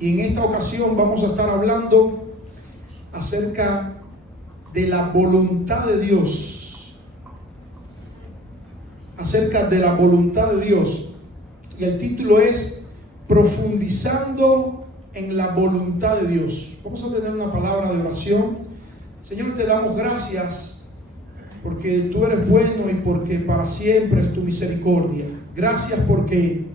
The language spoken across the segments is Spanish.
Y en esta ocasión vamos a estar hablando acerca de la voluntad de Dios. Acerca de la voluntad de Dios. Y el título es Profundizando en la voluntad de Dios. Vamos a tener una palabra de oración. Señor, te damos gracias porque tú eres bueno y porque para siempre es tu misericordia. Gracias porque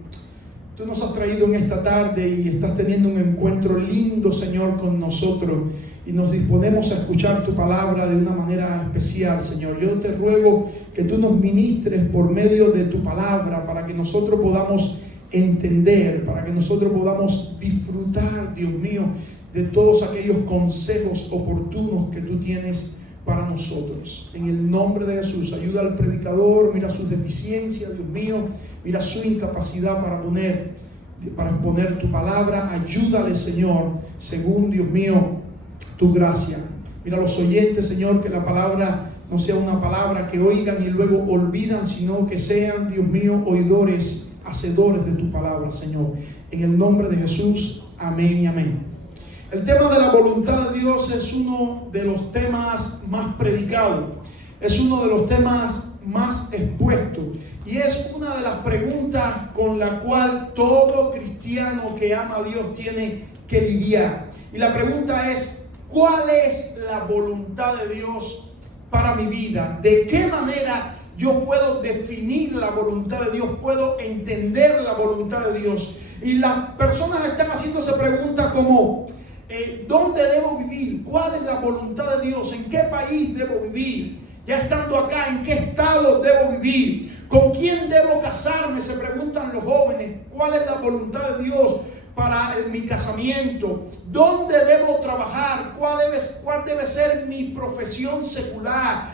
tú nos has traído en esta tarde y estás teniendo un encuentro lindo, Señor, con nosotros. Y nos disponemos a escuchar tu palabra de una manera especial, Señor. Yo te ruego que tú nos ministres por medio de tu palabra para que nosotros podamos entender, para que nosotros podamos disfrutar, Dios mío, de todos aquellos consejos oportunos que tú tienes para nosotros. En el nombre de Jesús, ayuda al predicador, mira sus deficiencias, Dios mío, mira su incapacidad para exponer tu palabra. Ayúdale, Señor, según, Dios mío, tu gracia. Mira a los oyentes, Señor, que la palabra no sea una palabra que oigan y luego olvidan, sino que sean, Dios mío, oidores, hacedores de tu palabra, Señor. En el nombre de Jesús, amén y amén. El tema de la voluntad de Dios es uno de los temas más predicados, es uno de los temas más expuestos y es una de las preguntas con la cual todo cristiano que ama a Dios tiene que lidiar. Y la pregunta es: ¿cuál es la voluntad de Dios para mi vida? ¿De qué manera yo puedo definir la voluntad de Dios? ¿Puedo entender la voluntad de Dios? Y las personas están haciéndose preguntas como: ¿dónde debo vivir? ¿Cuál es la voluntad de Dios? ¿En qué país debo vivir? Ya estando acá, ¿en qué estado debo vivir? ¿Con quién debo casarme? Se preguntan los jóvenes. ¿Cuál es la voluntad de Dios para mi casamiento? ¿Dónde debo trabajar? ¿Cuál debe ser mi profesión secular?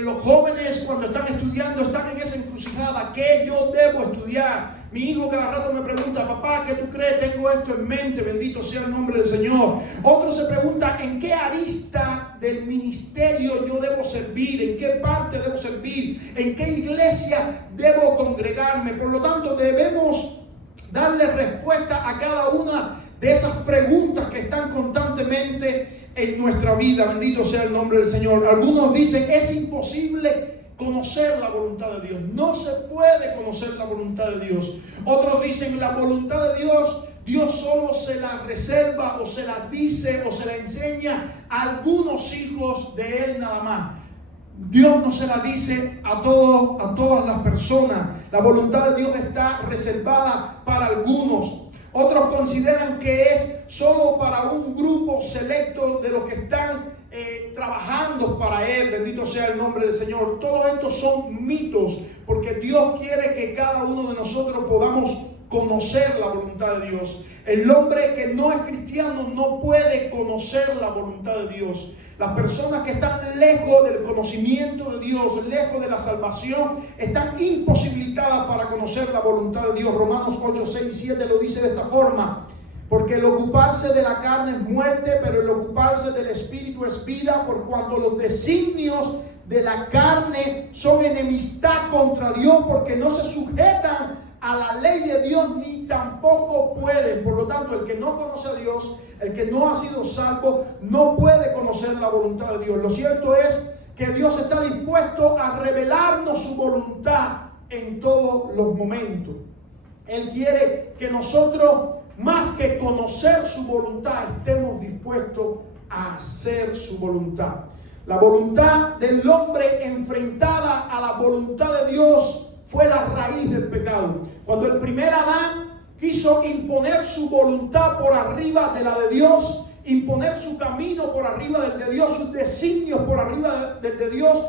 Los jóvenes, cuando están estudiando, están en esa encrucijada. ¿Qué yo debo estudiar? Mi hijo cada rato me pregunta: papá, ¿qué tú crees? Tengo esto en mente, bendito sea el nombre del Señor. Otro se pregunta: ¿en qué arista del ministerio yo debo servir? ¿En qué parte debo servir? ¿En qué iglesia debo congregarme? Por lo tanto, debemos darle respuesta a cada una de esas preguntas que están constantemente en nuestra vida. Bendito sea el nombre del Señor. Algunos dicen: es imposible conocer la voluntad de Dios. No se puede conocer la voluntad de Dios. Otros dicen: la voluntad de Dios, Dios solo se la reserva o se la dice o se la enseña a algunos hijos de Él nada más. Dios no se la dice a todas las personas. La voluntad de Dios está reservada para algunos. Otros consideran que es solo para un grupo selecto de los que están trabajando para Él. Bendito sea el nombre del Señor. Todos estos son mitos, porque Dios quiere que cada uno de nosotros podamos conocer la voluntad de Dios. El hombre que no es cristiano no puede conocer la voluntad de Dios. Las personas que están lejos del conocimiento de Dios, lejos de la salvación, están imposibilitadas para conocer la voluntad de Dios. Romanos 8, 6 y 7 lo dice de esta forma: porque el ocuparse de la carne es muerte, pero el ocuparse del Espíritu es vida, por cuanto los designios de la carne son enemistad contra Dios, porque no se sujetan a la ley de Dios, ni tampoco pueden. Por lo tanto, el que no conoce a Dios, el que no ha sido salvo, no puede conocer la voluntad de Dios. Lo cierto es que Dios está dispuesto a revelarnos su voluntad en todos los momentos. Él quiere que nosotros, más que conocer su voluntad, estemos dispuestos a hacer su voluntad. La voluntad del hombre enfrentada a la voluntad de Dios fue la raíz del pecado. Cuando el primer Adán quiso imponer su voluntad por arriba de la de Dios, imponer su camino por arriba del de Dios, sus designios por arriba del de Dios,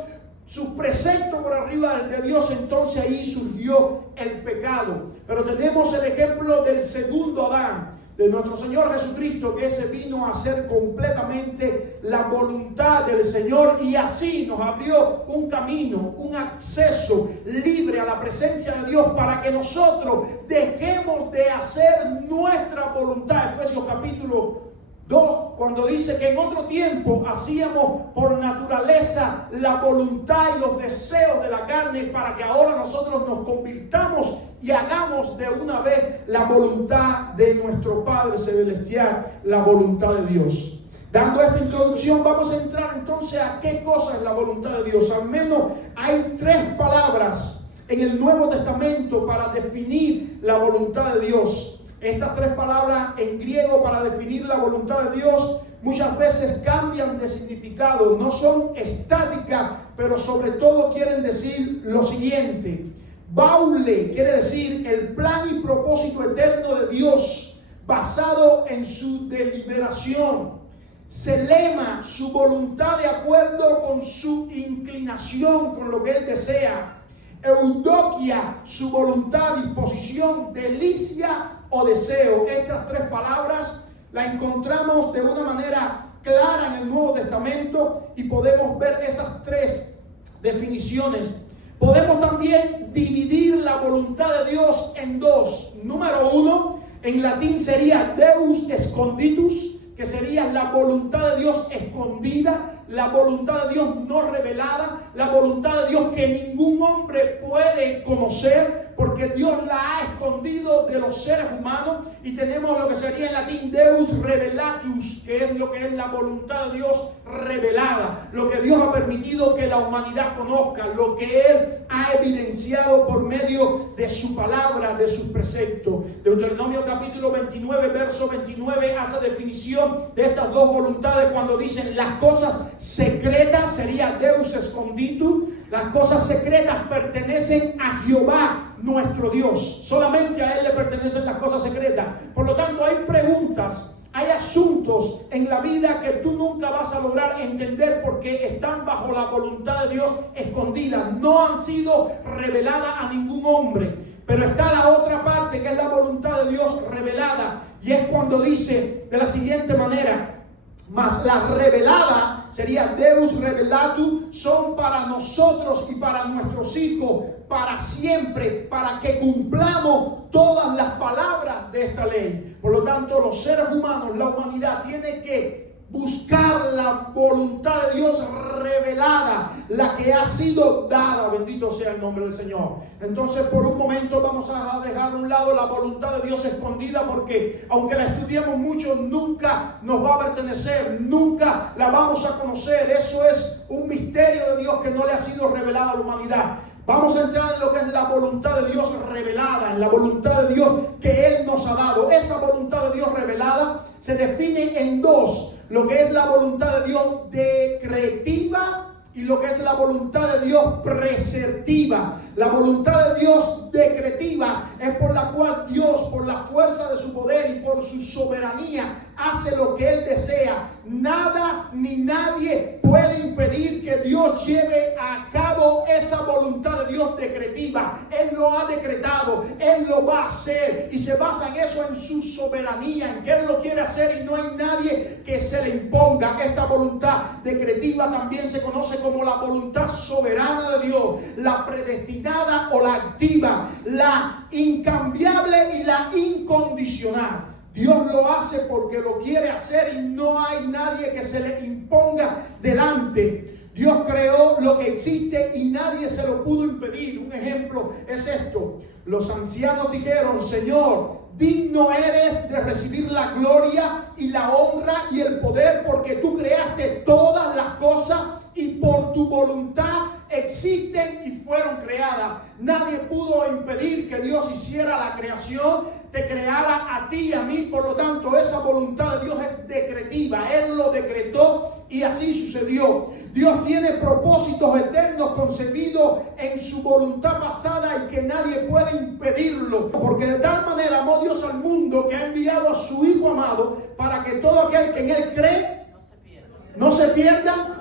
sus preceptos por arriba del de Dios, entonces ahí surgió el pecado. Pero tenemos el ejemplo del segundo Adán, de nuestro Señor Jesucristo, que ese vino a hacer completamente la voluntad del Señor, y así nos abrió un camino, un acceso libre a la presencia de Dios para que nosotros dejemos de hacer nuestra voluntad. Efesios capítulo 2 cuando dice que en otro tiempo hacíamos por naturaleza la voluntad y los deseos de la carne, para que ahora nosotros nos convirtamos y hagamos de una vez la voluntad de nuestro Padre Celestial, la voluntad de Dios. Dando esta introducción, vamos a entrar entonces a qué cosa es la voluntad de Dios. Al menos hay 3 palabras en el Nuevo Testamento para definir la voluntad de Dios. Estas 3 palabras en griego para definir la voluntad de Dios muchas veces cambian de significado, no son estáticas, pero sobre todo quieren decir lo siguiente. Baule quiere decir el plan y propósito eterno de Dios basado en su deliberación. Selema, su voluntad de acuerdo con su inclinación, con lo que Él desea. Eudokia, su voluntad, disposición, delicia o deseo. Estas 3 palabras las encontramos de una manera clara en el Nuevo Testamento y podemos ver esas 3 definiciones. Podemos también dividir la voluntad de Dios en 2. Número 1, en latín sería Deus Esconditus, que sería la voluntad de Dios escondida, la voluntad de Dios no revelada, la voluntad de Dios que ningún hombre puede conocer, porque Dios la ha escondido de los seres humanos. Y tenemos lo que sería en latín Deus Revelatus, que es lo que es la voluntad de Dios revelada, lo que Dios ha permitido que la humanidad conozca, lo que Él ha evidenciado por medio de su palabra, de sus preceptos. Deuteronomio capítulo 29, verso 29 hace definición de estas 2 voluntades cuando dicen las cosas secretas, sería Deus Esconditus. Las cosas secretas pertenecen a Jehová nuestro Dios. Solamente a Él le pertenecen las cosas secretas. Por lo tanto, hay preguntas, hay asuntos en la vida que tú nunca vas a lograr entender porque están bajo la voluntad de Dios escondida. No han sido reveladas a ningún hombre. Pero está la otra parte que es la voluntad de Dios revelada. Y es cuando dice de la siguiente manera: mas la revelada sería Deus Revelatu, son para nosotros y para nuestros hijos para siempre, para que cumplamos todas las palabras de esta ley. Por lo tanto, los seres humanos, la humanidad, tiene que buscar la voluntad de Dios revelada, la que ha sido dada. Bendito sea el nombre del Señor. Entonces, por un momento vamos a dejar a un lado la voluntad de Dios escondida, porque aunque la estudiemos mucho, nunca nos va a pertenecer, nunca la vamos a conocer. Eso es un misterio de Dios que no le ha sido revelado a la humanidad. Vamos a entrar en lo que es la voluntad de Dios revelada, en la voluntad de Dios que Él nos ha dado. Esa voluntad de Dios revelada se define en 2. Lo que es la voluntad de Dios decretiva y lo que es la voluntad de Dios preceptiva. La voluntad de Dios decretiva es por la cual Dios, por la fuerza de su poder y por su soberanía, hace lo que Él desea. Nada ni nadie puede impedir que Dios lleve a cabo esa voluntad de Dios decretiva. Él lo ha decretado, Él lo va a hacer y se basa en eso, en su soberanía, en que Él lo quiere hacer y no hay nadie que se le imponga. Esta voluntad decretiva también se conoce como la voluntad soberana de Dios, la predestinada o la activa, la incambiable y la incondicional. Dios lo hace porque lo quiere hacer y no hay nadie que se le imponga delante. Dios creó lo que existe y nadie se lo pudo impedir. Un ejemplo es esto: los ancianos dijeron: Señor, digno eres de recibir la gloria y la honra y el poder, porque tú creaste todas las cosas y por tu voluntad existen y fueron creadas. Nadie pudo impedir que Dios hiciera la creación, te creara a ti y a mí. Por lo tanto, esa voluntad de Dios es decretiva. Él lo decretó y así sucedió. Dios tiene propósitos eternos concebidos en su voluntad pasada y que nadie puede impedirlo, porque de tal manera amó Dios al mundo que ha enviado a su Hijo amado para que todo aquel que en Él cree no se pierda,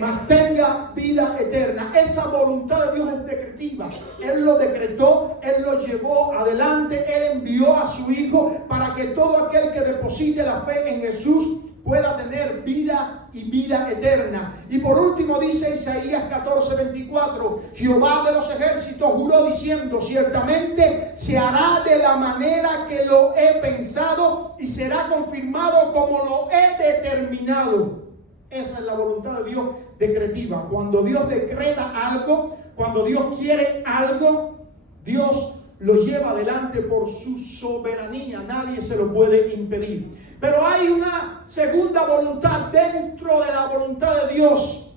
mas tenga vida eterna. Esa voluntad de Dios es decretiva. Él lo decretó, Él lo llevó adelante, Él envió a su Hijo para que todo aquel que deposite la fe en Jesús pueda tener vida y vida eterna. Y por último dice Isaías 14:24, Jehová de los ejércitos juró diciendo, ciertamente se hará de la manera que lo he pensado y será confirmado como lo he determinado. Esa es la voluntad de Dios decretiva. Cuando Dios decreta algo, cuando Dios quiere algo, Dios lo lleva adelante por su soberanía. Nadie se lo puede impedir. Pero hay una segunda voluntad dentro de la voluntad de Dios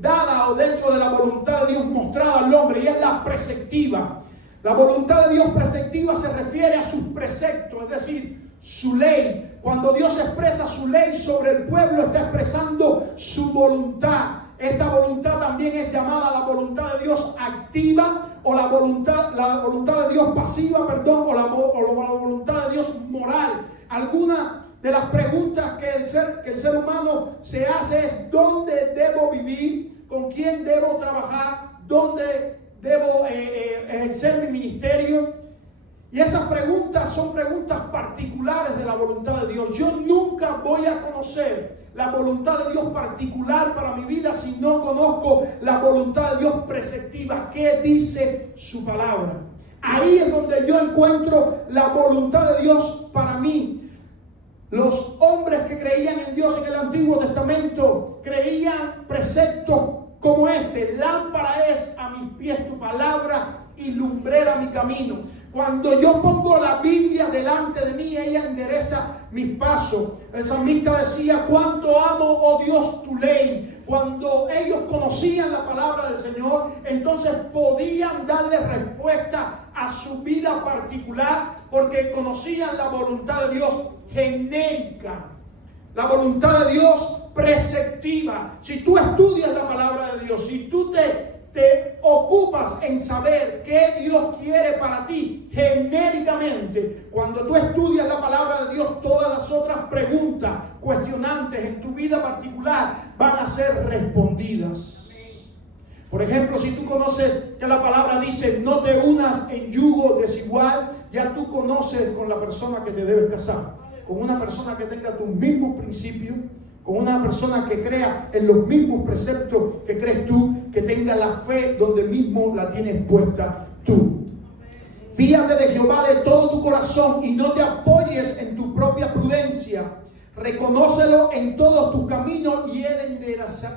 dada, o dentro de la voluntad de Dios mostrada al hombre, y es la preceptiva. La voluntad de Dios preceptiva se refiere a sus preceptos, es decir, su ley. Cuando Dios expresa su ley sobre el pueblo, está expresando su voluntad. Esta voluntad también es llamada la voluntad de Dios activa, o la voluntad de Dios pasiva, o la voluntad de Dios moral. Algunas de las preguntas que el ser humano se hace es: ¿dónde debo vivir? ¿Con quién debo trabajar? ¿Dónde debo ejercer mi ministerio? Y esas preguntas son preguntas particulares de la voluntad de Dios. Yo nunca voy a conocer la voluntad de Dios particular para mi vida si no conozco la voluntad de Dios preceptiva. ¿Qué dice su palabra? Ahí es donde yo encuentro la voluntad de Dios para mí. Los hombres que creían en Dios en el Antiguo Testamento creían preceptos como este: lámpara es a mis pies tu palabra y lumbrera mi camino. Cuando yo pongo la Biblia delante de mí, ella endereza mis pasos. El salmista decía: cuánto amo, oh Dios, tu ley. Cuando ellos conocían la palabra del Señor, entonces podían darle respuesta a su vida particular, porque conocían la voluntad de Dios genérica, la voluntad de Dios preceptiva. Si tú estudias la palabra de Dios, si tú te ocupas en saber qué Dios quiere para ti genéricamente, cuando tú estudias la palabra de Dios, todas las otras preguntas cuestionantes en tu vida particular van a ser respondidas. Por ejemplo, si tú conoces que la palabra dice: no te unas en yugo desigual, ya tú conoces con la persona que te debes casar, con una persona que tenga tus mismos principios, con una persona que crea en los mismos preceptos que crees tú, que tenga la fe donde mismo la tienes puesta tú. Fíate de Jehová de todo tu corazón y no te apoyes en tu propia prudencia. Reconócelo en todos tus caminos y Él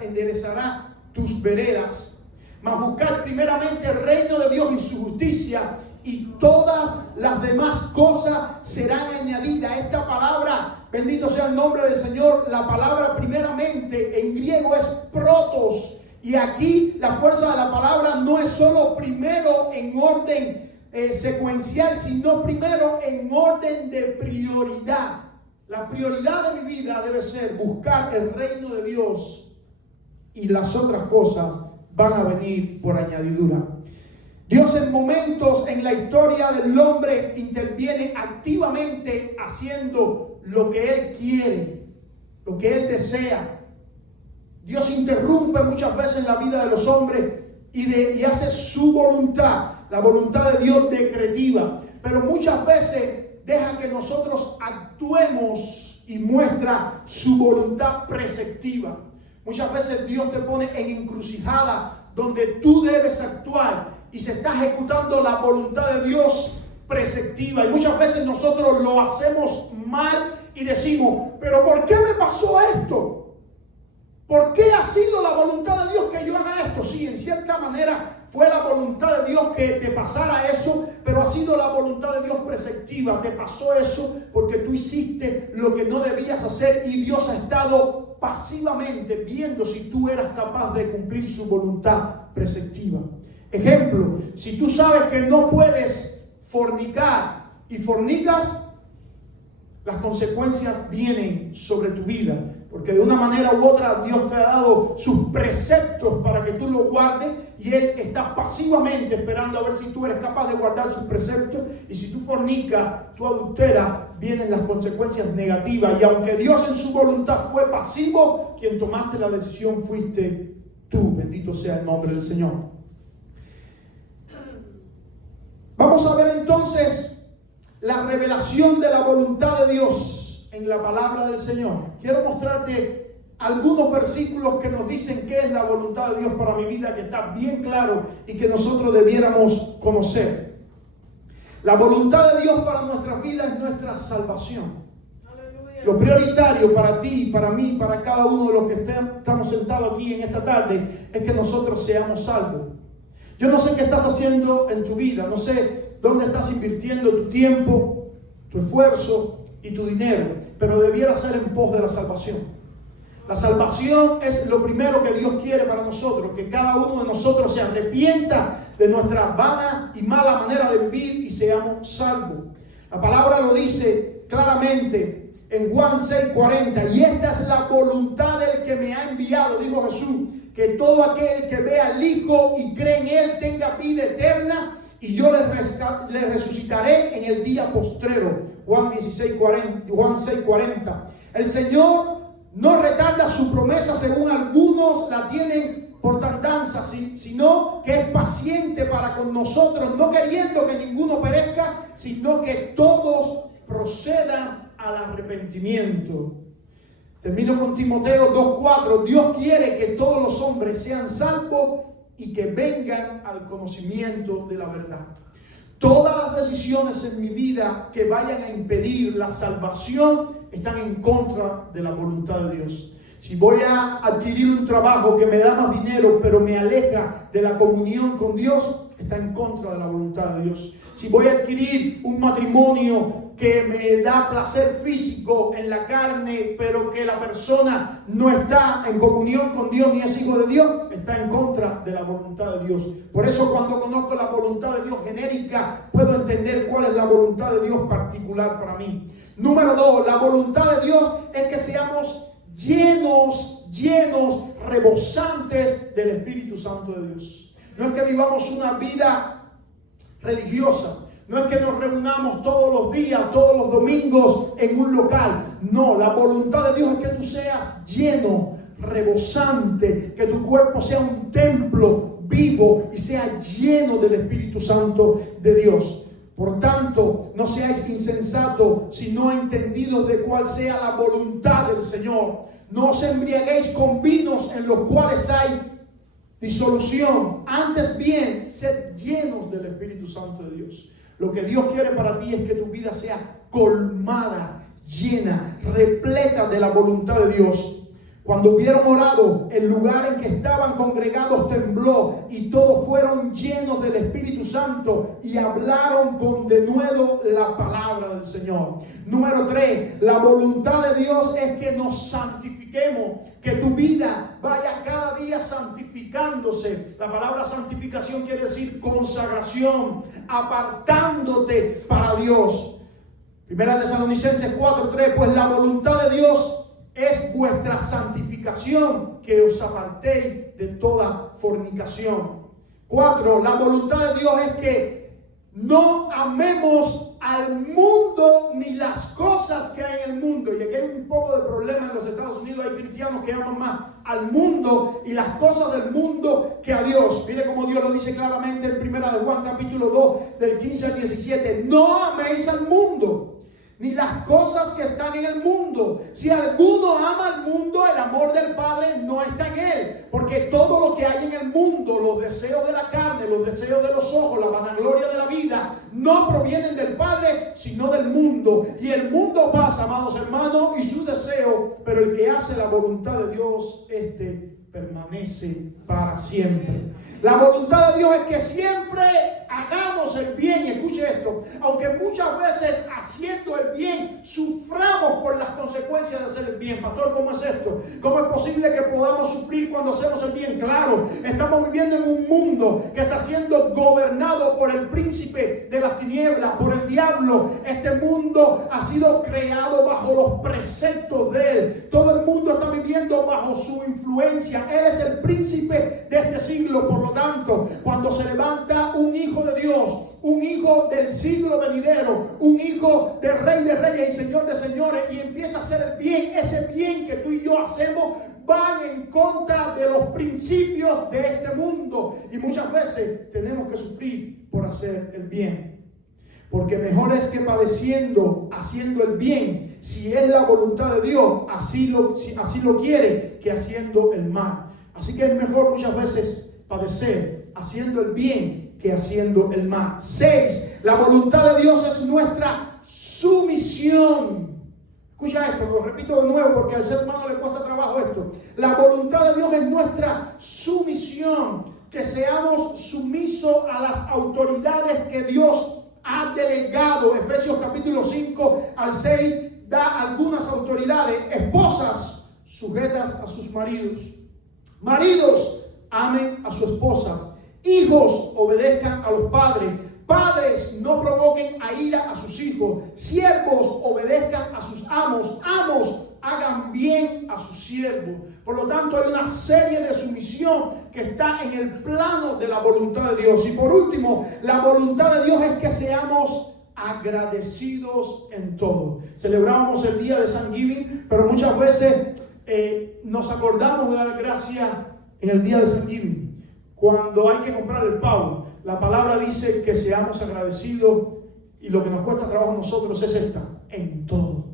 enderezará tus veredas. Mas buscad primeramente el reino de Dios y su justicia, y todas las demás cosas serán añadidas. Esta palabra, bendito sea el nombre del Señor, la palabra primeramente en griego es protos. Y aquí la fuerza de la palabra no es solo primero en orden secuencial, sino primero en orden de prioridad. La prioridad de mi vida debe ser buscar el reino de Dios, y las otras cosas van a venir por añadidura. Dios en momentos en la historia del hombre interviene activamente haciendo lo que Él quiere, lo que Él desea. Dios interrumpe muchas veces la vida de los hombres y hace su voluntad, la voluntad de Dios decretiva. Pero muchas veces deja que nosotros actuemos y muestra su voluntad preceptiva. Muchas veces Dios te pone en encrucijada donde tú debes actuar y se está ejecutando la voluntad de Dios preceptiva. Y muchas veces nosotros lo hacemos mal y decimos: ¿pero por qué me pasó esto? ¿Por qué ha sido la voluntad de Dios que yo haga esto? Sí, en cierta manera fue la voluntad de Dios que te pasara eso, pero ha sido la voluntad de Dios preceptiva. Te pasó eso porque tú hiciste lo que no debías hacer, y Dios ha estado pasivamente viendo si tú eras capaz de cumplir su voluntad preceptiva. Ejemplo: si tú sabes que no puedes fornicar y fornicas, las consecuencias vienen sobre tu vida, porque de una manera u otra Dios te ha dado sus preceptos para que tú los guardes, y Él está pasivamente esperando a ver si tú eres capaz de guardar sus preceptos. Y si tú fornicas, tú adulteras, vienen las consecuencias negativas. Y aunque Dios en su voluntad fue pasivo, quien tomaste la decisión fuiste tú. Bendito sea el nombre del Señor. Vamos a ver entonces la revelación de la voluntad de Dios en la palabra del Señor. Quiero mostrarte algunos versículos que nos dicen qué es la voluntad de Dios para mi vida, que está bien claro y que nosotros debiéramos conocer. La voluntad de Dios para nuestras vidas es nuestra salvación. Lo prioritario para ti, para mí, para cada uno de los que estamos sentados aquí en esta tarde es que nosotros seamos salvos. Yo no sé qué estás haciendo en tu vida, no sé dónde estás invirtiendo tu tiempo, tu esfuerzo y tu dinero, pero debiera ser en pos de la salvación. La salvación es lo primero que Dios quiere para nosotros, que cada uno de nosotros se arrepienta de nuestra vana y mala manera de vivir y seamos salvos. La palabra lo dice claramente en Juan 6:40, y esta es la voluntad del que me ha enviado, dijo Jesús, que todo aquel que vea al Hijo y cree en Él tenga vida eterna, y yo le resucitaré en el día postrero. Juan 6:40. El Señor no retarda su promesa según algunos la tienen por tardanza, sino que es paciente para con nosotros, no queriendo que ninguno perezca, sino que todos procedan al arrepentimiento. Termino con Timoteo 2:4. Dios quiere que todos los hombres sean salvos y que vengan al conocimiento de la verdad. Todas las decisiones en mi vida que vayan a impedir la salvación están en contra de la voluntad de Dios. Si voy a adquirir un trabajo que me da más dinero, pero me aleja de la comunión con Dios, está en contra de la voluntad de Dios. Si voy a adquirir un matrimonio que me da placer físico en la carne, pero que la persona no está en comunión con Dios ni es hijo de Dios, está en contra de la voluntad de Dios. Por eso cuando conozco la voluntad de Dios genérica, puedo entender cuál es la voluntad de Dios particular para mí. Número 2, la voluntad de Dios es que seamos llenos, rebosantes del Espíritu Santo de Dios. No es que vivamos una vida religiosa, no es que nos reunamos todos los días, todos los domingos en un local. No, la voluntad de Dios es que tú seas lleno, rebosante, que tu cuerpo sea un templo vivo y sea lleno del Espíritu Santo de Dios. Por tanto, no seáis insensatos, sino entendidos de cuál sea la voluntad del Señor. No os embriaguéis con vinos en los cuales hay disolución. Antes bien, sed llenos del Espíritu Santo de Dios. Lo que Dios quiere para ti es que tu vida sea colmada, llena, repleta de la voluntad de Dios. Cuando hubieron orado, el lugar en que estaban congregados tembló y todos fueron llenos del Espíritu Santo y hablaron con denuedo la palabra del Señor. Número 3, la voluntad de Dios es que nos santifiquemos, que tu vida vaya cada día santificándose. La palabra santificación quiere decir consagración, apartándote para Dios. Primera Tesalonicenses 4:3, pues la voluntad de Dios es vuestra santificación, que os apartéis de toda fornicación. 4, la voluntad de Dios es que no amemos al mundo ni las cosas que hay en el mundo. Y aquí hay un poco de problema en los Estados Unidos. Hay cristianos que aman más al mundo y las cosas del mundo que a Dios. Mire cómo Dios lo dice claramente en 1 de Juan capítulo 2 del 15 al 17. No améis al mundo ni las cosas que están en el mundo. Si alguno ama al mundo, el amor del Padre no está en él. Porque todo lo que hay en el mundo, los deseos de la carne, los deseos de los ojos, la vanagloria de la vida, no provienen del Padre, sino del mundo. Y el mundo pasa, amados hermanos, y su deseo, pero el que hace la voluntad de Dios, permanece para siempre. La voluntad de Dios es que siempre hagamos el bien. Y escuche esto, aunque muchas veces haciendo el bien suframos por las consecuencias de hacer el bien. Pastor, ¿cómo es esto? ¿Cómo es posible que podamos sufrir cuando hacemos el bien? Claro, estamos viviendo en un mundo que está siendo gobernado por el príncipe de las tinieblas, por el diablo. Este mundo ha sido creado bajo los preceptos de él. Todo el mundo está viviendo bajo su influencia. Él es el príncipe de este siglo. Por lo tanto, cuando se levanta un hijo de Dios, un hijo del siglo venidero, un hijo de Rey de Reyes y Señor de Señores, y empieza a hacer el bien, ese bien que tú y yo hacemos van en contra de los principios de este mundo. Y muchas veces tenemos que sufrir por hacer el bien. Porque mejor es que padeciendo, haciendo el bien, si es la voluntad de Dios, así lo quiere, que haciendo el mal. Así que es mejor muchas veces padecer haciendo el bien que haciendo el mal. 6. La voluntad de Dios es nuestra sumisión. Escucha esto, lo repito de nuevo porque al ser humano le cuesta trabajo esto. La voluntad de Dios es nuestra sumisión, que seamos sumisos a las autoridades que Dios ha delegado. Efesios capítulo 5 al 6 da algunas autoridades. Esposas, sujetas a sus maridos. Maridos, amen a sus esposas. Hijos, obedezcan a los padres. Padres, no provoquen a ira a sus hijos. Siervos, obedezcan a sus amos. Amos, hagan bien a sus siervos. Por lo tanto, hay una serie de sumisión que está en el plano de la voluntad de Dios. Y por último, la voluntad de Dios es que seamos agradecidos en todo. Celebrábamos el día de Thanksgiving, pero muchas veces nos acordamos de dar gracias en el día de Thanksgiving. Cuando hay que comprar el pavo, la palabra dice que seamos agradecidos, y lo que nos cuesta trabajo a nosotros es esta: en todo.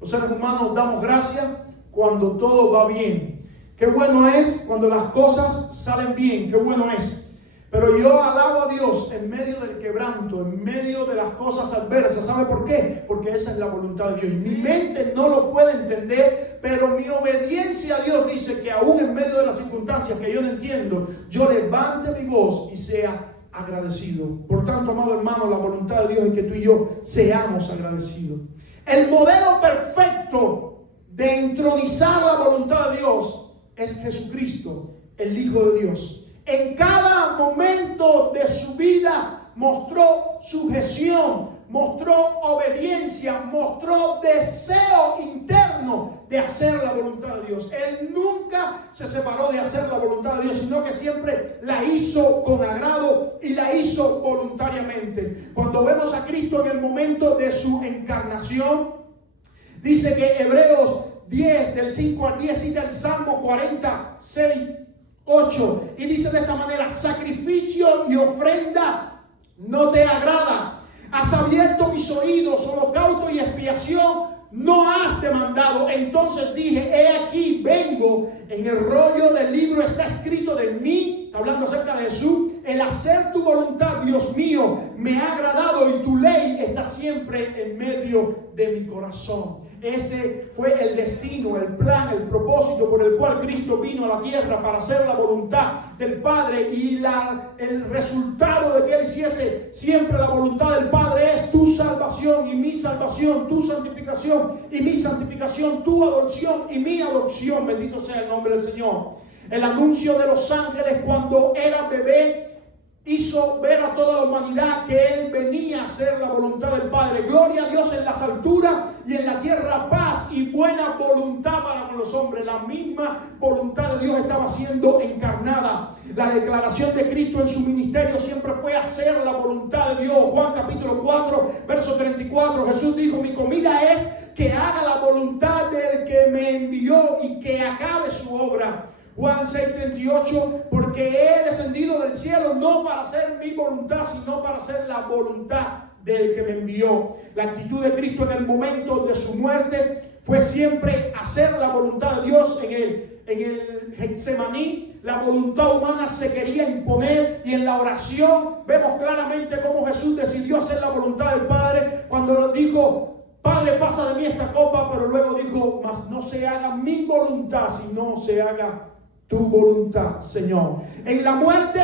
Los seres humanos damos gracias cuando todo va bien. Qué bueno es cuando las cosas salen bien, qué bueno es. Pero yo alabo a Dios en medio del quebranto, en medio de las cosas adversas. ¿Sabe por qué? Porque esa es la voluntad de Dios. Mi mente no lo puede entender, pero mi obediencia a Dios dice que aún en medio de las circunstancias que yo no entiendo, yo levante mi voz y sea agradecido. Por tanto, amado hermano, la voluntad de Dios es que tú y yo seamos agradecidos. El modelo perfecto de entronizar la voluntad de Dios es Jesucristo, el Hijo de Dios. En cada momento de su vida mostró sujeción, mostró obediencia, mostró deseo interno de hacer la voluntad de Dios. Él nunca se separó de hacer la voluntad de Dios, sino que siempre la hizo con agrado y la hizo voluntariamente. Cuando vemos a Cristo en el momento de su encarnación, dice que Hebreos 10, del 5 al 10, cita el Salmo 46, 8, y dice de esta manera: sacrificio y ofrenda no te agrada. Has abierto mis oídos, holocausto y expiación no has demandado. Entonces dije: he aquí, vengo. En el rollo del libro está escrito de mí, está hablando acerca de Jesús: el hacer tu voluntad, Dios mío, me ha agradado, y tu ley está siempre en medio de mi corazón. Ese fue el destino, el plan, el propósito por el cual Cristo vino a la tierra, para hacer la voluntad del Padre. Y el resultado de que Él hiciese siempre la voluntad del Padre es tu salvación y mi salvación, tu santificación y mi santificación, tu adopción y mi adopción. Bendito sea el nombre del Señor. El anuncio de los ángeles cuando era bebé hizo ver a toda la humanidad que Él venía a hacer la voluntad del Padre. Gloria a Dios en las alturas, y en la tierra paz y buena voluntad para con los hombres. La misma voluntad de Dios estaba siendo encarnada. La declaración de Cristo en su ministerio siempre fue hacer la voluntad de Dios. Juan capítulo 4, verso 34, Jesús dijo: mi comida es que haga la voluntad del que me envió y que acabe su obra. Juan 6:38, porque he descendido del cielo no para hacer mi voluntad, sino para hacer la voluntad del que me envió. La actitud de Cristo en el momento de su muerte fue siempre hacer la voluntad de Dios. En el Getsemaní, la voluntad humana se quería imponer, y en la oración vemos claramente cómo Jesús decidió hacer la voluntad del Padre cuando dijo: Padre, pasa de mí esta copa, pero luego dijo: mas no se haga mi voluntad, sino se haga tu voluntad, Señor. En la muerte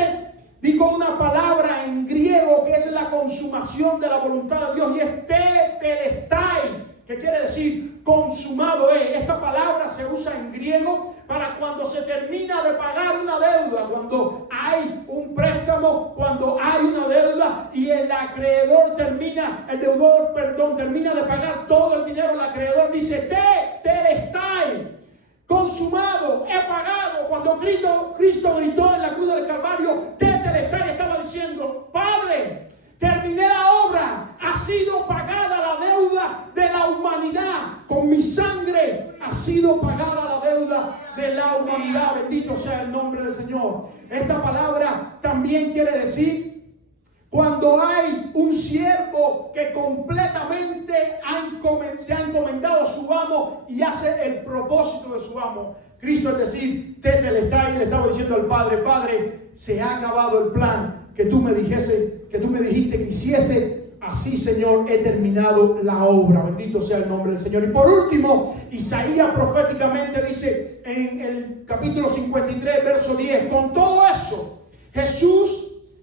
dijo una palabra en griego que es la consumación de la voluntad de Dios, y es tetelestai, que quiere decir consumado es. Esta palabra se usa en griego para cuando se termina de pagar una deuda, cuando hay un préstamo, cuando hay una deuda y el acreedor termina de pagar todo el dinero. El acreedor dice: tetelestai, consumado, he pagado. Cuando Cristo gritó en la cruz del Calvario: tetelestai, estaba diciendo: Padre, terminé la obra, ha sido pagada la deuda de la humanidad, con mi sangre ha sido pagada la deuda de la humanidad. Bendito sea el nombre del Señor. Esta palabra también quiere decir Cuando hay un siervo que completamente se ha encomendado a su amo y hace el propósito de su amo. Cristo, es decir, le estaba diciendo al Padre: Padre, se ha acabado el plan que tú me dijiste que hiciese. Así, Señor, he terminado la obra. Bendito sea el nombre del Señor. Y por último, Isaías proféticamente dice en el capítulo 53, verso 10: con todo eso,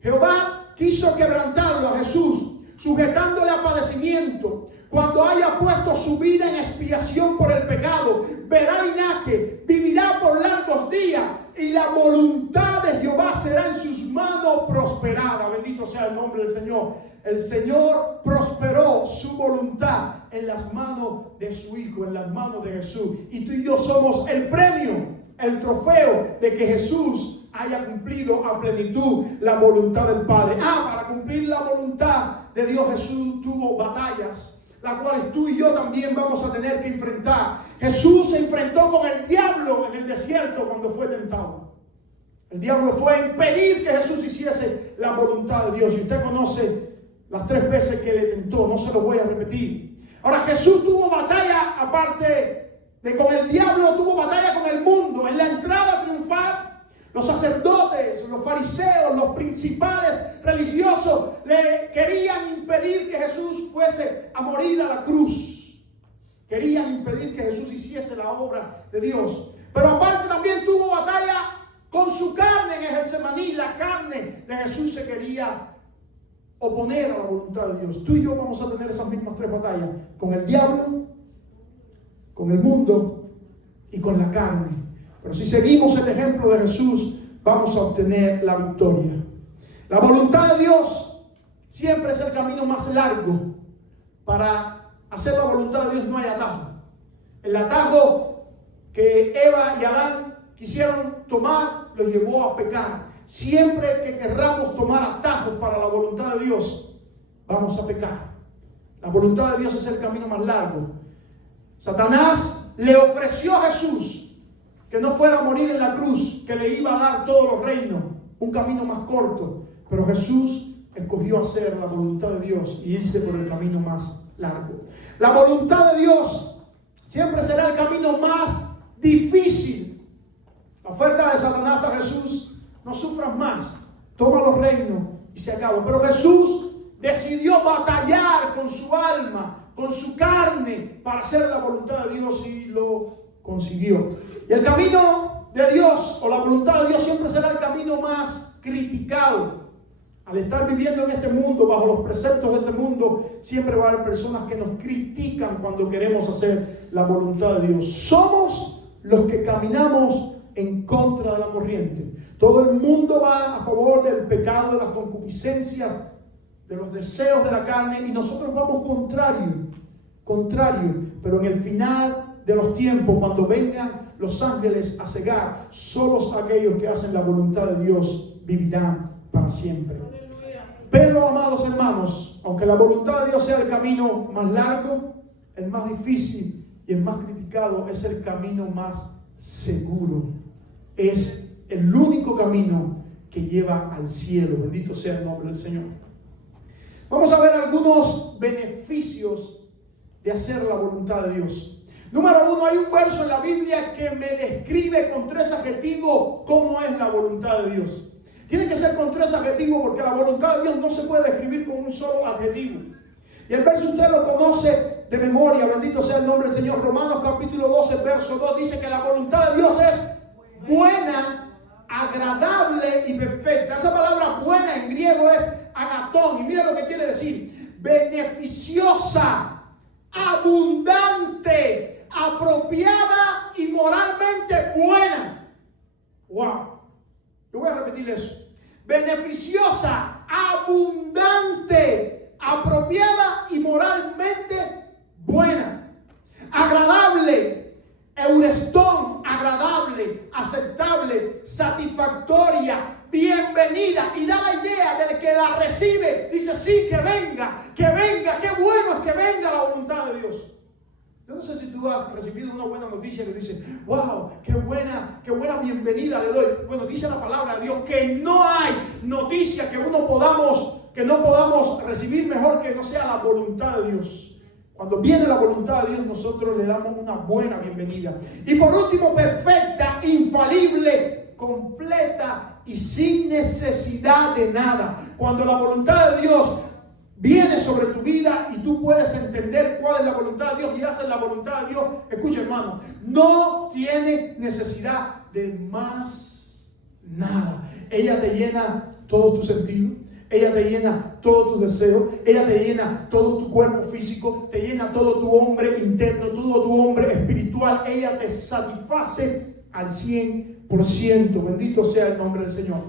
Jehová quiso quebrantarlo a Jesús, sujetándole a padecimiento. Cuando haya puesto su vida en expiación por el pecado, verá linaje, vivirá por largos días, y la voluntad de Jehová será en sus manos prosperada. Bendito sea el nombre del Señor. El Señor prosperó su voluntad en las manos de su Hijo, en las manos de Jesús. Y tú y yo somos el premio, el trofeo de que Jesús haya cumplido a plenitud la voluntad del Padre. Para cumplir la voluntad de Dios, Jesús tuvo batallas, las cuales tú y yo también vamos a tener que enfrentar. Jesús se enfrentó con el diablo en el desierto cuando fue tentado. El diablo fue a impedir que Jesús hiciese la voluntad de Dios. Y usted conoce las 3 veces que le tentó, no se lo voy a repetir. Ahora, Jesús tuvo batalla, aparte de con el diablo, tuvo batalla con el mundo. En la entrada triunfal, los sacerdotes, los fariseos, los principales religiosos le querían impedir que Jesús fuese a morir a la cruz. Querían impedir que Jesús hiciese la obra de Dios. Pero aparte también tuvo batalla con su carne en el Getsemaní. La carne de Jesús se quería oponer a la voluntad de Dios. Tú y yo vamos a tener esas mismas 3 batallas: con el diablo, con el mundo y con la carne. Pero si seguimos el ejemplo de Jesús, vamos a obtener la victoria. La voluntad de Dios siempre es el camino más largo. Para hacer la voluntad de Dios no hay atajo. El atajo que Eva y Adán quisieron tomar los llevó a pecar. Siempre que querramos tomar atajos para la voluntad de Dios, vamos a pecar. La voluntad de Dios es el camino más largo. Satanás le ofreció a Jesús que no fuera a morir en la cruz, que le iba a dar todos los reinos, un camino más corto. Pero Jesús escogió hacer la voluntad de Dios y irse por el camino más largo. La voluntad de Dios siempre será el camino más difícil. La oferta de Satanás a Jesús: no sufras más, toma los reinos y se acaba. Pero Jesús decidió batallar con su alma, con su carne, para hacer la voluntad de Dios, y lo consiguió. Y el camino de Dios, o la voluntad de Dios, siempre será el camino más criticado. Al estar viviendo en este mundo, bajo los preceptos de este mundo, siempre va a haber personas que nos critican cuando queremos hacer la voluntad de Dios. Somos los que caminamos en contra de la corriente. Todo el mundo va a favor del pecado, de las concupiscencias, de los deseos de la carne, y nosotros vamos contrario. Pero en el final de los tiempos, cuando vengan los ángeles a cegar, solos aquellos que hacen la voluntad de Dios vivirán para siempre. Pero, amados hermanos, aunque la voluntad de Dios sea el camino más largo, el más difícil y el más criticado, es el camino más seguro. Es el único camino que lleva al cielo. Bendito sea el nombre del Señor. Vamos a ver algunos beneficios de hacer la voluntad de Dios. Número 1, hay un verso en la Biblia que me describe con 3 adjetivos cómo es la voluntad de Dios. Tiene que ser con 3 adjetivos, porque la voluntad de Dios no se puede describir con un solo adjetivo. Y el verso usted lo conoce de memoria. Bendito sea el nombre del Señor. Romanos capítulo 12, verso 2 dice que la voluntad de Dios es buena, agradable y perfecta. Esa palabra buena en griego es agatón, y mira lo que quiere decir: beneficiosa, abundante, apropiada y moralmente buena. Wow. Yo voy a repetir eso: beneficiosa, abundante, apropiada y moralmente buena. Agradable, eurestón, agradable, aceptable, satisfactoria, bienvenida. Y da la idea del que la recibe, dice: sí, que venga, qué bueno es que venga la voluntad de Dios. Yo no sé si tú has recibido una buena noticia que dice: wow, qué buena bienvenida le doy. Bueno, dice la palabra de Dios que no hay noticia que uno podamos que no podamos recibir mejor que no sea la voluntad de Dios. Cuando viene la voluntad de Dios, nosotros le damos una buena bienvenida. Y por último, perfecta, infalible, completa y sin necesidad de nada. Cuando la voluntad de Dios viene sobre tu vida y tú puedes entender cuál es la voluntad de Dios y haces la voluntad de Dios, escucha, hermano, no tiene necesidad de más nada. Ella te llena todo tu sentido, ella te llena todos tus deseos, ella te llena todo tu cuerpo físico, te llena todo tu hombre interno, todo tu hombre espiritual. Ella te satisface al 100%. Bendito sea el nombre del Señor.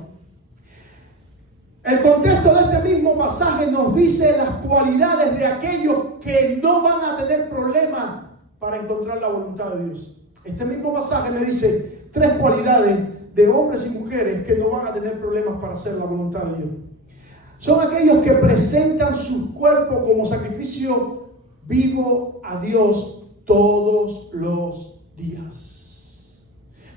El contexto de este mismo pasaje nos dice las cualidades de aquellos que no van a tener problema para encontrar la voluntad de Dios. Este mismo pasaje me dice 3 cualidades de hombres y mujeres que no van a tener problemas para hacer la voluntad de Dios. Son aquellos que presentan su cuerpo como sacrificio vivo a Dios todos los días.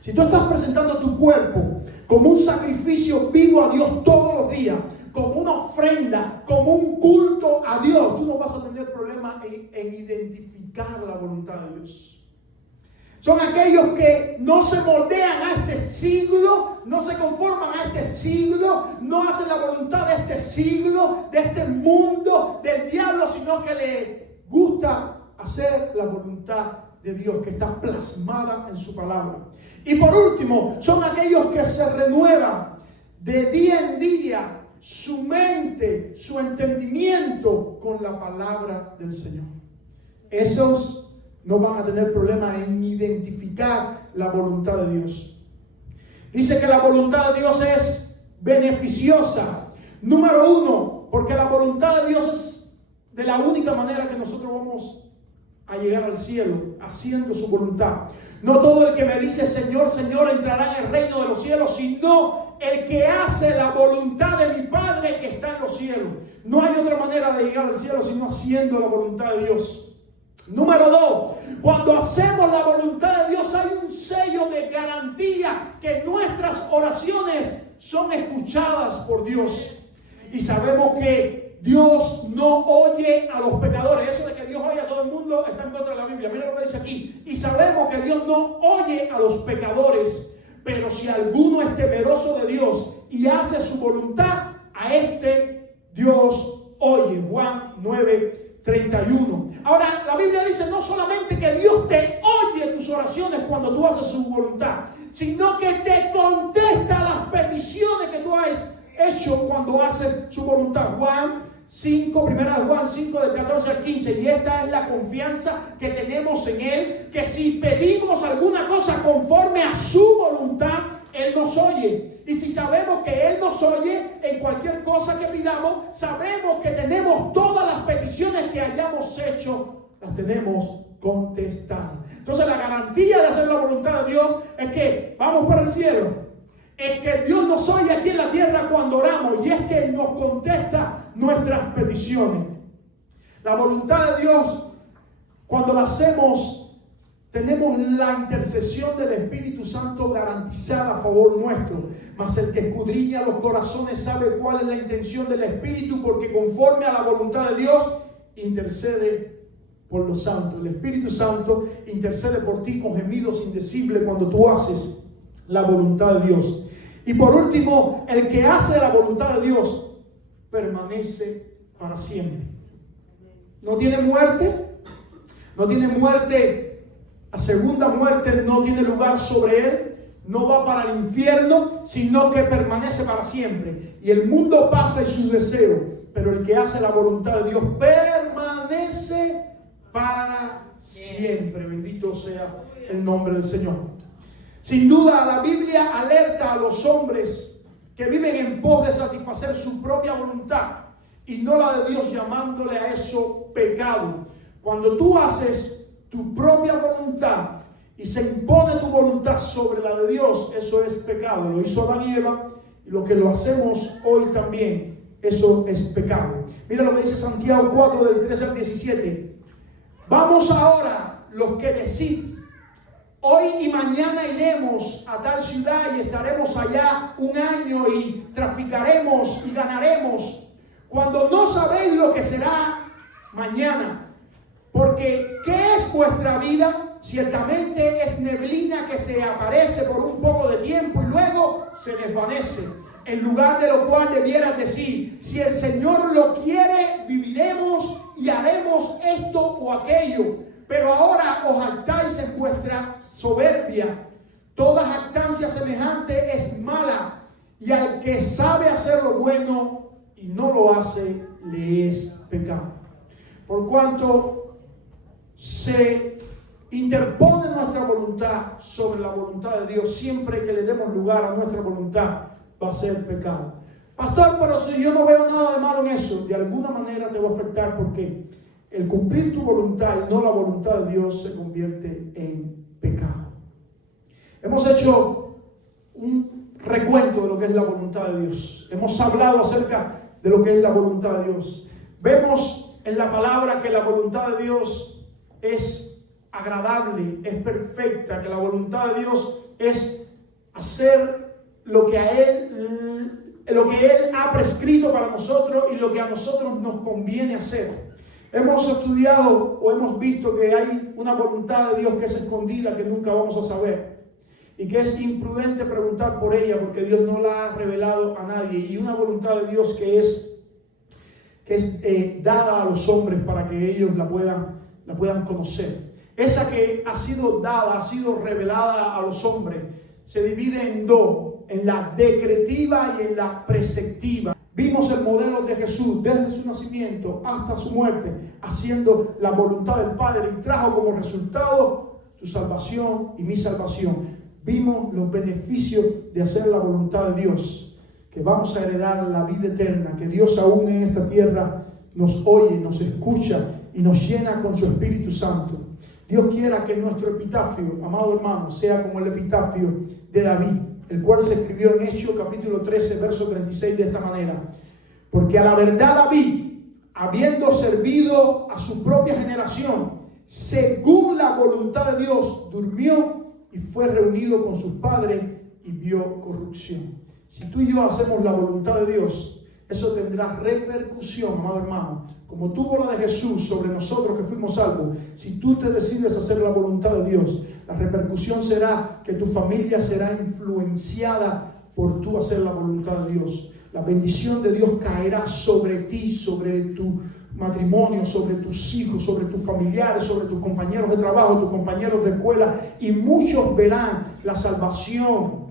Si tú estás presentando tu cuerpo como un sacrificio vivo a Dios todos los días, como una ofrenda, como un culto a Dios, tú no vas a tener problema en identificar la voluntad de Dios. Son aquellos que no se moldean a este siglo, no se conforman a este siglo, no hacen la voluntad de este siglo, de este mundo, del diablo, sino que le gusta hacer la voluntad de Dios que está plasmada en su palabra. Y por último, son aquellos que se renuevan de día en día su mente, su entendimiento con la palabra del Señor. Esos no van a tener problema en identificar la voluntad de Dios. Dice que la voluntad de Dios es beneficiosa. Número 1, porque la voluntad de Dios es de la única manera que nosotros vamos a llegar al cielo, haciendo su voluntad. No todo el que me dice Señor, Señor entrará en el reino de los cielos, sino el que hace la voluntad de mi Padre que está en los cielos. No hay otra manera de llegar al cielo sino haciendo la voluntad de Dios. Número 2, cuando hacemos la voluntad de Dios hay un sello de garantía que nuestras oraciones son escuchadas por Dios. Y sabemos que Dios no oye a los pecadores. Eso de que Dios oye a todo el mundo está en contra de la Biblia. Mira lo que dice aquí. Y sabemos que Dios no oye a los pecadores. Pero si alguno es temeroso de Dios y hace su voluntad, a este Dios oye. Juan 9:31. Ahora, la Biblia dice no solamente que Dios te oye tus oraciones cuando tú haces su voluntad, sino que te contesta las peticiones que tú has hecho cuando haces su voluntad. Juan 5, primera de Juan 5 del 14 al 15. Y esta es la confianza que tenemos en Él, que si pedimos alguna cosa conforme a su voluntad, Él nos oye. Y si sabemos que Él nos oye en cualquier cosa que pidamos, sabemos que tenemos todas las peticiones que hayamos hecho, las tenemos contestadas. Entonces la garantía de hacer la voluntad de Dios es que vamos para el cielo. Es que Dios nos oye aquí en la tierra cuando oramos, y es que Él nos contesta nuestras peticiones. La voluntad de Dios, cuando la hacemos, tenemos la intercesión del Espíritu Santo garantizada a favor nuestro. Mas el que escudriña los corazones sabe cuál es la intención del Espíritu, porque conforme a la voluntad de Dios intercede por los santos. El Espíritu Santo intercede por ti con gemidos indecibles cuando tú haces la voluntad de Dios. Y por último, el que hace la voluntad de Dios permanece para siempre. No tiene muerte, no tiene muerte, la segunda muerte no tiene lugar sobre él, no va para el infierno, sino que permanece para siempre. Y el mundo pasa y sus deseos, pero el que hace la voluntad de Dios permanece para siempre. Bendito sea el nombre del Señor. Sin duda, la Biblia alerta a los hombres que viven en pos de satisfacer su propia voluntad y no la de Dios, llamándole a eso pecado. Cuando tú haces tu propia voluntad y se impone tu voluntad sobre la de Dios, eso es pecado. Lo hizo Adán y Eva, y lo que lo hacemos hoy también, eso es pecado. Mira lo que dice Santiago 4 del 13 al 17. Vamos ahora, los que decís, hoy y mañana iremos a tal ciudad y estaremos allá un año y traficaremos y ganaremos. cuando no sabéis lo que será mañana. Porque ¿qué es vuestra vida? Ciertamente es neblina que se aparece por un poco de tiempo y luego se desvanece. En lugar de lo cual debieras decir: si el Señor lo quiere, viviremos y haremos esto o aquello. Pero ahora os jactáis en vuestra soberbia. Toda jactancia semejante es mala, y al que sabe hacer lo bueno y no lo hace, le es pecado. Por cuanto se interpone nuestra voluntad sobre la voluntad de Dios, siempre que le demos lugar a nuestra voluntad, va a ser pecado. Pastor, pero si yo no veo nada de malo en eso, de alguna manera te va a afectar, porque el cumplir tu voluntad y no la voluntad de Dios se convierte en pecado. Hemos hecho un recuento de lo que es la voluntad de Dios. Hemos hablado acerca de lo que es la voluntad de Dios. Vemos en la palabra que la voluntad de Dios es agradable, es perfecta, que la voluntad de Dios es hacer lo que Él ha prescrito para nosotros y lo que a nosotros nos conviene hacer. Hemos estudiado o hemos visto que hay una voluntad de Dios que es escondida, que nunca vamos a saber, y que es imprudente preguntar por ella porque Dios no la ha revelado a nadie, y una voluntad de Dios que es dada a los hombres para que ellos la puedan conocer. Esa que ha sido dada, ha sido revelada a los hombres, se divide en dos: en la decretiva y en la preceptiva. Vimos el modelo de Jesús desde su nacimiento hasta su muerte, haciendo la voluntad del Padre, y trajo como resultado tu salvación y mi salvación. Vimos los beneficios de hacer la voluntad de Dios, que vamos a heredar la vida eterna, que Dios aún en esta tierra nos oye, nos escucha y nos llena con su Espíritu Santo. Dios quiera que nuestro epitafio, amado hermano, sea como el epitafio de David, el cual se escribió en Hechos capítulo 13, verso 36 de esta manera: porque a la verdad David, habiendo servido a su propia generación, según la voluntad de Dios, durmió y fue reunido con sus padres y vio corrupción. Si tú y yo hacemos la voluntad de Dios, eso tendrá repercusión, amado hermano, como tuvo la de Jesús sobre nosotros que fuimos salvos. Si tú te decides hacer la voluntad de Dios, la repercusión será que tu familia será influenciada por tú hacer la voluntad de Dios. La bendición de Dios caerá sobre ti, sobre tu matrimonio, sobre tus hijos, sobre tus familiares, sobre tus compañeros de trabajo, tus compañeros de escuela, y muchos verán la salvación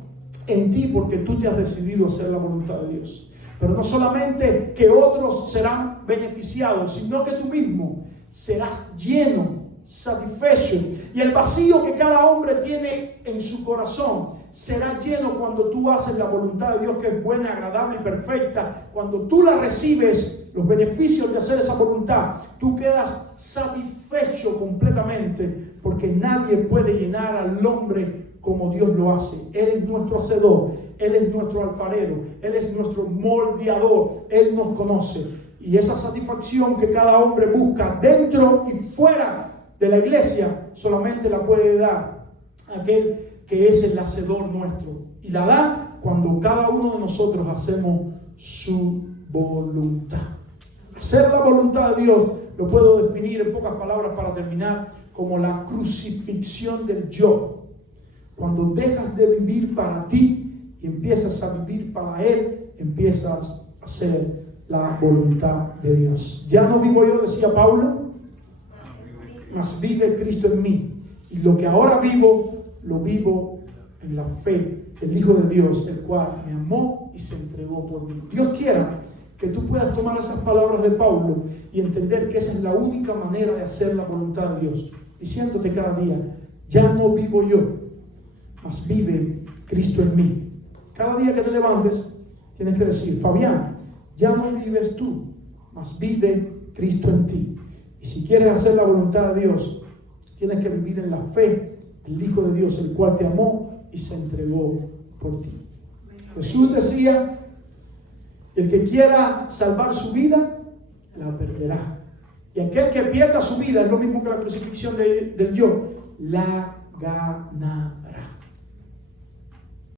en ti porque tú te has decidido hacer la voluntad de Dios. Pero no solamente que otros serán beneficiados, sino que tú mismo serás lleno, satisfecho, y el vacío que cada hombre tiene en su corazón será lleno cuando tú haces la voluntad de Dios, que es buena, agradable y perfecta. Cuando tú la recibes, los beneficios de hacer esa voluntad, tú quedas satisfecho completamente, porque nadie puede llenar al hombre como Dios lo hace. Él es nuestro hacedor, Él es nuestro alfarero, Él es nuestro moldeador, Él nos conoce. Y esa satisfacción que cada hombre busca dentro y fuera de la iglesia, solamente la puede dar aquel que es el hacedor nuestro. Y la da cuando cada uno de nosotros hacemos su voluntad. Hacer la voluntad de Dios lo puedo definir en pocas palabras para terminar como la crucifixión del yo. Cuando dejas de vivir para ti y empiezas a vivir para Él, empiezas a hacer la voluntad de Dios. Ya no vivo yo, decía Pablo, mas vive Cristo en mí. Y lo que ahora vivo, lo vivo en la fe del Hijo de Dios, el cual me amó y se entregó por mí. Dios quiera que tú puedas tomar esas palabras de Pablo y entender que esa es la única manera de hacer la voluntad de Dios, diciéndote cada día: ya no vivo yo, mas vive Cristo en mí. Cada día que te levantes tienes que decir: Fabián, ya no vives tú, mas vive Cristo en ti. Y si quieres hacer la voluntad de Dios, tienes que vivir en la fe del Hijo de Dios, el cual te amó y se entregó por ti. Jesús decía: el que quiera salvar su vida, la perderá. Y aquel que pierda su vida, es lo mismo que la crucifixión del yo, la ganará.